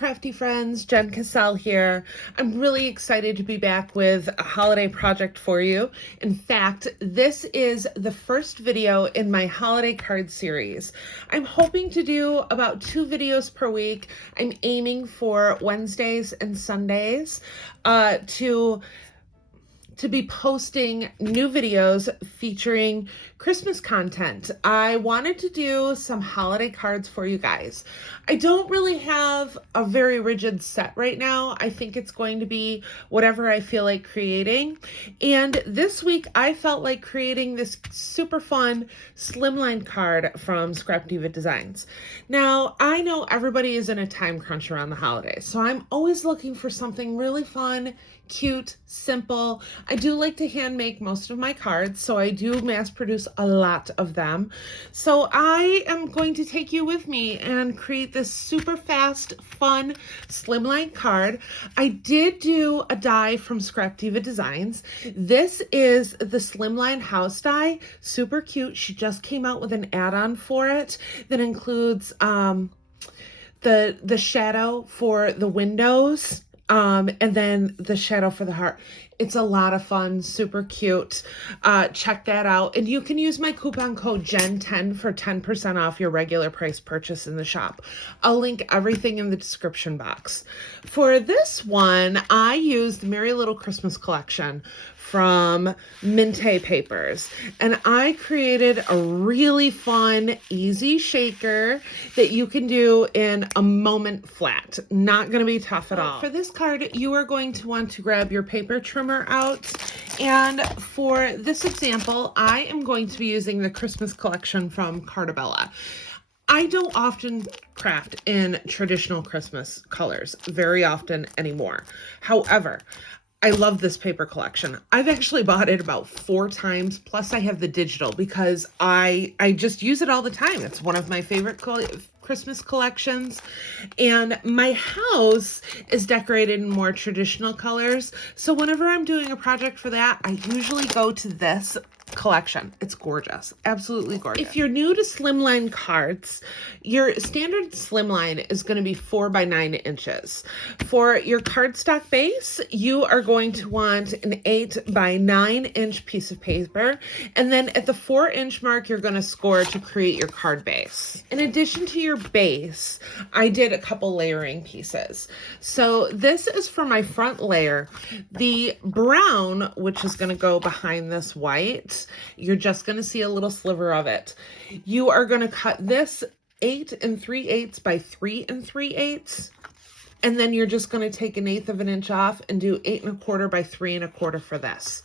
crafty friends, Jen Cassell here. I'm really excited to be back with a holiday project for you. In fact, this is the first video in my holiday card series. I'm hoping to do about 2 videos per week. I'm aiming for Wednesdays and Sundays to be posting new videos featuring Christmas content. I wanted to do some holiday cards for you guys. I don't really have a very rigid set right now. I think it's going to be whatever I feel like creating. And this week I felt like creating this super fun slimline card from Scrapdiva Designs. Now, I know everybody is in a time crunch around the holidays, so I'm always looking for something really fun, cute, simple. I do like to hand make most of my cards, so I do mass produce a lot of them. So I am going to take you with me and create this super fast, fun slimline card. I did do a die from Scrapdiva Designs. This is the slimline house die, super cute. She just came out with an add-on for it that includes the shadow for the windows, and then the shadow for the heart. It's a lot of fun, super cute. Check that out. And you can use my coupon code JEN10 for 10% off your regular price purchase in the shop. I'll link everything in the description box. For this one, I used the Merry Little Christmas collection from Minte Papers. And I created a really fun, easy shaker that you can do in a moment flat. Not gonna be tough at all. For this card, you are going to want to grab your paper trimmer out. And for this example, I am going to be using the Christmas collection from Cartabella. I don't often craft in traditional Christmas colors very often anymore. However, I love this paper collection. I've actually bought it about 4 times, plus I have the digital because I just use it all the time. It's one of my favorite Christmas collections. And my house is decorated in more traditional colors. So whenever I'm doing a project for that, I usually go to this collection. It's gorgeous. Absolutely gorgeous. If you're new to slimline cards, your standard slimline is going to be 4 by 9 inches. For your cardstock base, you are going to want an 8 by 9 inch piece of paper. And then at the 4-inch mark, you're going to score to create your card base. In addition to your base, I did a couple layering pieces. So this is for my front layer. The brown, which is going to go behind this white, you're just going to see a little sliver of it. You are going to cut this 8 3/8 by 3 3/8, and then you're just going to take 1/8 of an inch off and do 8 1/4 by 3 1/4 for this.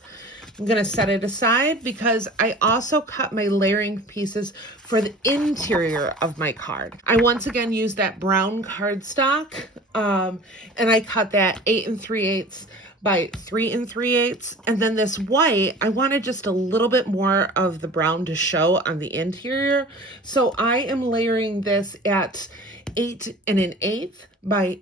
I'm going to set it aside because I also cut my layering pieces for the interior of my card. I once again used that brown cardstock, and I cut that 8 3/8 by 3 3/8. And then this white, I wanted just a little bit more of the brown to show on the interior. So I am layering this at 8 1/8 by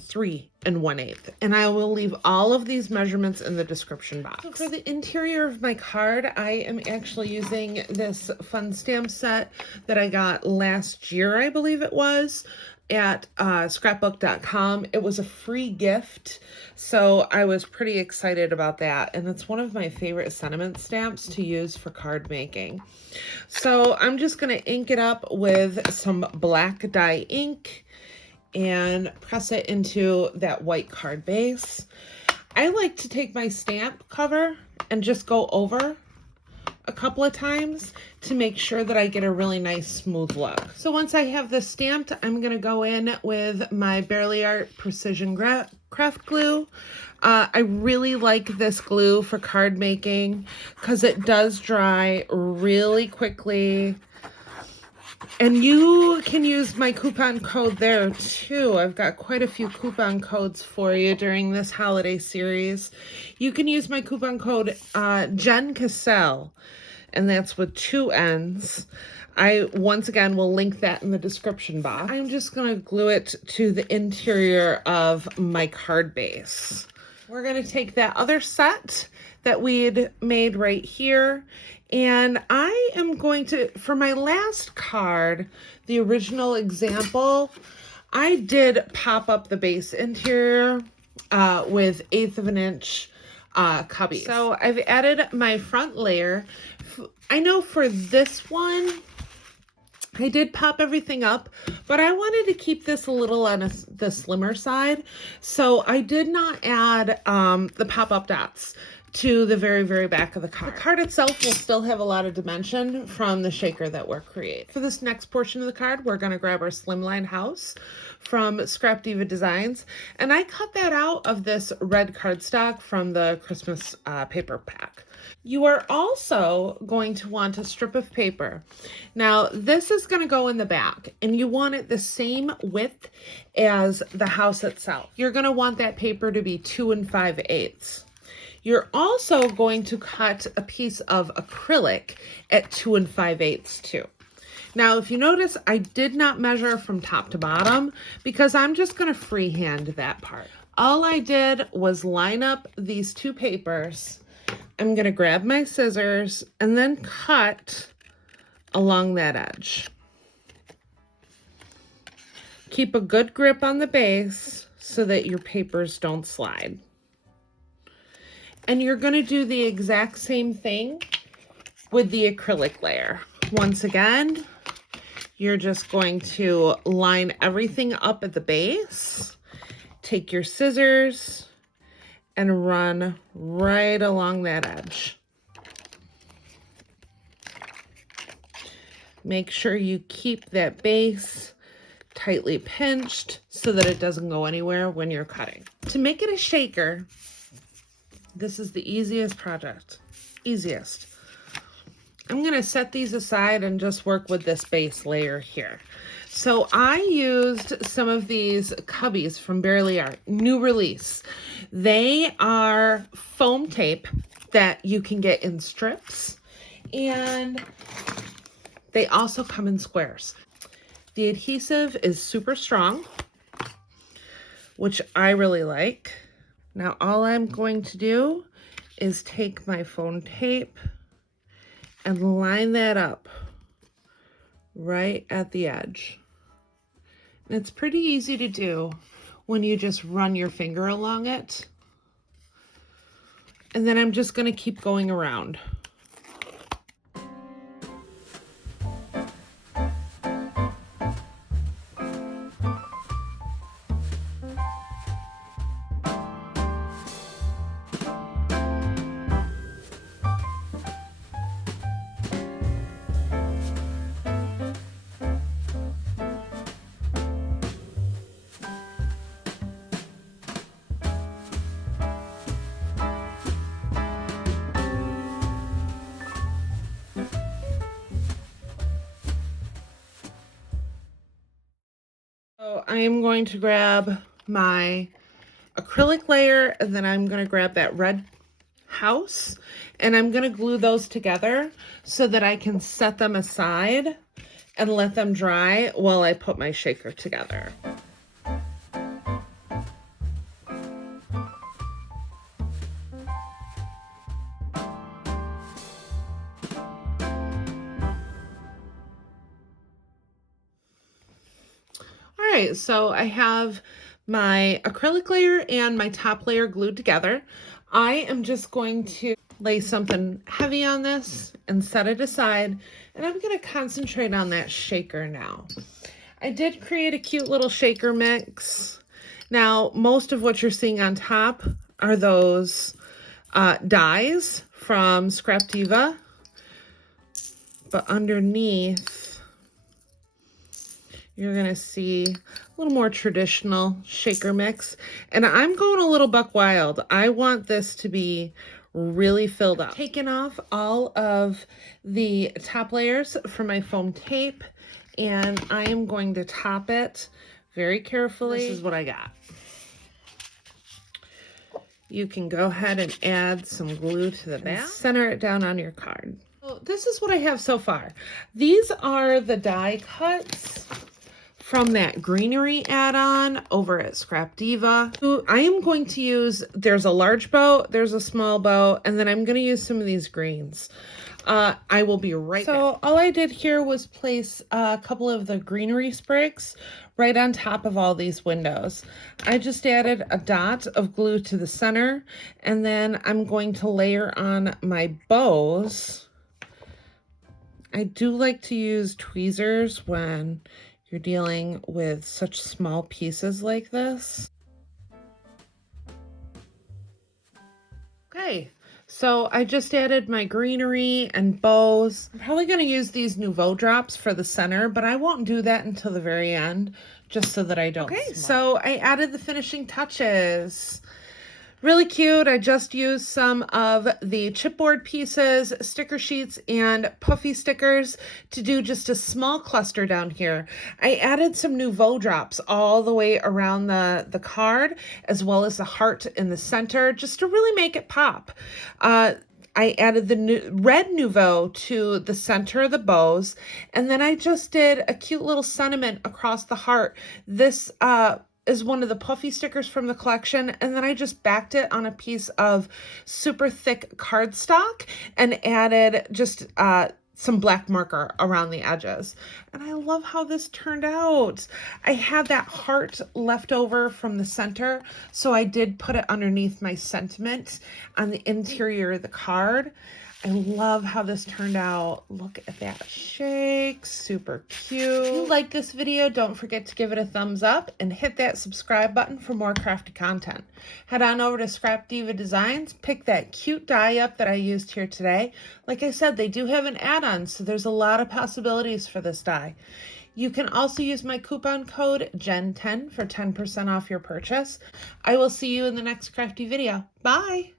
3 1/8. And I will leave all of these measurements in the description box. So for the interior of my card, I am actually using this fun stamp set that I got last year, I believe it was, at scrapbook.com. It was a free gift, so I was pretty excited about that, and it's one of my favorite sentiment stamps to use for card making. So I'm just going to ink it up with some black dye ink and press it into that white card base. I like to take my stamp cover and just go over a couple of times to make sure that I get a really nice smooth look. So once I have this stamped, I'm going to go in with my Barely Art Precision Craft Glue. I really like this glue for card making because it does dry really quickly. And you can use my coupon code there too. I've got quite a few coupon codes for you during this holiday series. You can use my coupon code Jen Cassell, and that's with 2 N's. I, once again, will link that in the description box. I'm just going to glue it to the interior of my card base. We're going to take that other set that we'd made right here, and I am going to, for my last card, the original example, I did pop up the base interior with 1/8 of an inch cubbies. So I've added my front layer. I know for this one, I did pop everything up, but I wanted to keep this a little on the slimmer side. So I did not add the pop-up dots to the very, very back of the card. The card itself will still have a lot of dimension from the shaker that we're creating. For this next portion of the card, we're gonna grab our slimline house from Scrapdiva Designs. And I cut that out of this red cardstock from the Christmas paper pack. You are also going to want a strip of paper. Now, this is going to go in the back, and you want it the same width as the house itself. You're going to want that paper to be 2 5/8. You're also going to cut a piece of acrylic at 2 5/8 too. Now, if you notice, I did not measure from top to bottom because I'm just going to freehand that part. All I did was line up these two papers. I'm going to grab my scissors and then cut along that edge. Keep a good grip on the base so that your papers don't slide. And you're going to do the exact same thing with the acrylic layer. Once again, you're just going to line everything up at the base. Take your scissors and run right along that edge. Make sure you keep that base tightly pinched so that it doesn't go anywhere when you're cutting. To make it a shaker, this is the easiest project, easiest. I'm gonna set these aside and just work with this base layer here. So I used some of these cubbies from Barely Art, new release. They are foam tape that you can get in strips, and they also come in squares. The adhesive is super strong, which I really like. Now all I'm going to do is take my foam tape and line that up right at the edge. And it's pretty easy to do when you just run your finger along it. And then I'm just going to keep going around. So I am going to grab my acrylic layer, and then I'm going to grab that red house, and I'm going to glue those together so that I can set them aside and let them dry while I put my shaker together. All right, so I have my acrylic layer and my top layer glued together. I am just going to lay something heavy on this and set it aside, and I'm going to concentrate on that shaker now. I did create a cute little shaker mix. Now, most of what you're seeing on top are those dies from Scrapdiva, but underneath you're going to see a little more traditional shaker mix. And I'm going a little buck wild. I want this to be really filled up. Taking off all of the top layers from my foam tape, and I am going to top it very carefully. This is what I got. You can go ahead and add some glue to the back. Center it down on your card. So this is what I have so far. These are the die cuts from that greenery add-on over at Scrapdiva. I am going to use, there's a large bow, there's a small bow, and then I'm going to use some of these greens. I will be right back. So all I did here was place a couple of the greenery sprigs right on top of all these windows. I just added a dot of glue to the center, and then I'm going to layer on my bows. I do like to use tweezers when you're dealing with such small pieces like this. Okay, so I just added my greenery and bows. I'm probably going to use these Nouveau drops for the center, but I won't do that until the very end, just so that I don't smudge. So I added the finishing touches. Really cute. I just used some of the chipboard pieces, sticker sheets, and puffy stickers to do just a small cluster down here. I added some Nouveau drops all the way around the card, as well as the heart in the center, just to really make it pop. I added the red Nouveau to the center of the bows, and then I just did a cute little sentiment across the heart. This is one of the puffy stickers from the collection, and then I just backed it on a piece of super thick cardstock and added just some black marker around the edges. And I love how this turned out. I had that heart left over from the center, so I did put it underneath my sentiment on the interior of the card. I love how this turned out. Look at that shake, super cute. If you like this video, don't forget to give it a thumbs up and hit that subscribe button for more crafty content. Head on over to Scrapdiva Designs, pick that cute die up that I used here today. Like I said, they do have an add-on, so there's a lot of possibilities for this die. You can also use my coupon code JEN10 for 10% off your purchase. I will see you in the next crafty video. Bye!